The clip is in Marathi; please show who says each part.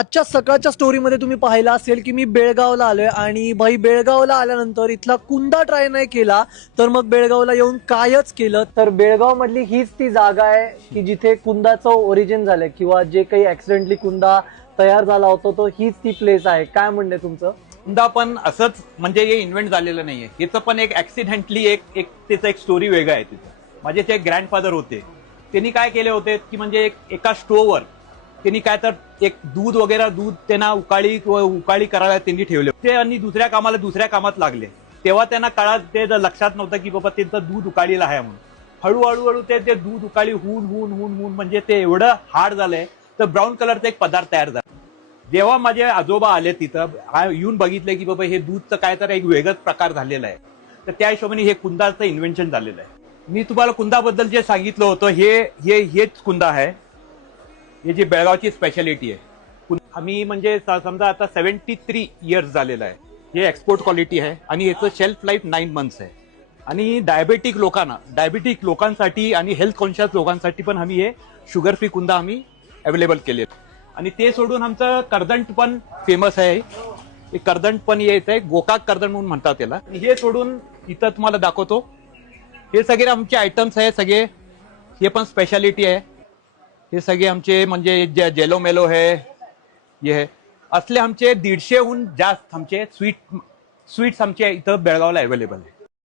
Speaker 1: आजच्या सकाळच्या स्टोरीमध्ये तुम्ही पाहिलं असेल की मी बेळगावला आलोय आणि भाई बेळगावला आल्यानंतर इथला कुंदा ट्राय नाही केला तर मग बेळगावला येऊन कायच केलं? तर बेळगाव मधली हीच ती जागा आहे की जिथे कुंदाचं ओरिजिन झालंय किंवा जे काही ऍक्सिडेंटली कुंदा तयार झाला होता तो हीच ती प्लेस आहे. काय म्हणणे तुमचं?
Speaker 2: कुंदा पण असंच म्हणजे हे इन्व्हेंट झालेलं नाहीये. हिचं पण एक ऍक्सिडेंटली एक एक त्याचं एक स्टोरी वेगळं आहे तिथं माझे ते ग्रँडफादर होते त्यांनी काय केले होते की म्हणजे एक एका स्टोवर त्यांनी काय तर एक दूध वगैरे दूध त्यांना उकाळी उकाळी करायला त्यांनी ठेवले. ते आणि दुसऱ्या कामाला दुसऱ्या कामात लागले. तेव्हा त्यांना काळात ते लक्षात नव्हतं की बाबा त्यांचं दूध उकाळीला आहे म्हणून. हळूहळू हळू ते ते दूध उकाळी होऊन होऊन होऊन होऊन म्हणजे ते एवढं हार्ड झालंय तर ब्राऊन कलरचा एक पदार्थ तयार झाला. जेव्हा माझे आजोबा आले तिथं येऊन बघितलं की बाबा हे दूधचं काय तर एक वेगळाच प्रकार झालेला आहे. तर त्या हिशोबाने हे कुंदाचं इन्व्हेन्शन झालेलं आहे. मी तुम्हाला कुंदाबद्दल जे सांगितलं होतं हे हे हेच कुंदा आहे. हे जी बेळगावची स्पेशालिटी आहे. आम्ही म्हणजे समजा आता सेव्हन्टी थ्री इयर्स झालेलं आहे. हे एक्सपोर्ट क्वालिटी आहे आणि याचं शेल्फ लाईफ नाईन मंथ्स आहे. आणि डायबेटिक लोकांना डायबेटिक लोकांसाठी आणि हेल्थ कॉन्शियस लोकांसाठी पण आम्ही हे शुगर फ्री कुंदा आम्ही अवेलेबल केले आणि ते सोडून आमचं कर्दंट पण फेमस आहे. हे कर्दंट पण येत आहे गोकाक कर्दंट म्हणून म्हणतात त्याला. हे सोडून इथं तुम्हाला दाखवतो. हे सगळे आमचे आयटम्स आहे सगळे. हे पण स्पेशालिटी आहे. हे सगळे आमचे म्हणजे जे जेलो मेलो हे हे असले आमचे दीडशेहून जास्त आमचे स्वीट स्वीट्स आमचे इथं बेळगावला अवेलेबल आहे.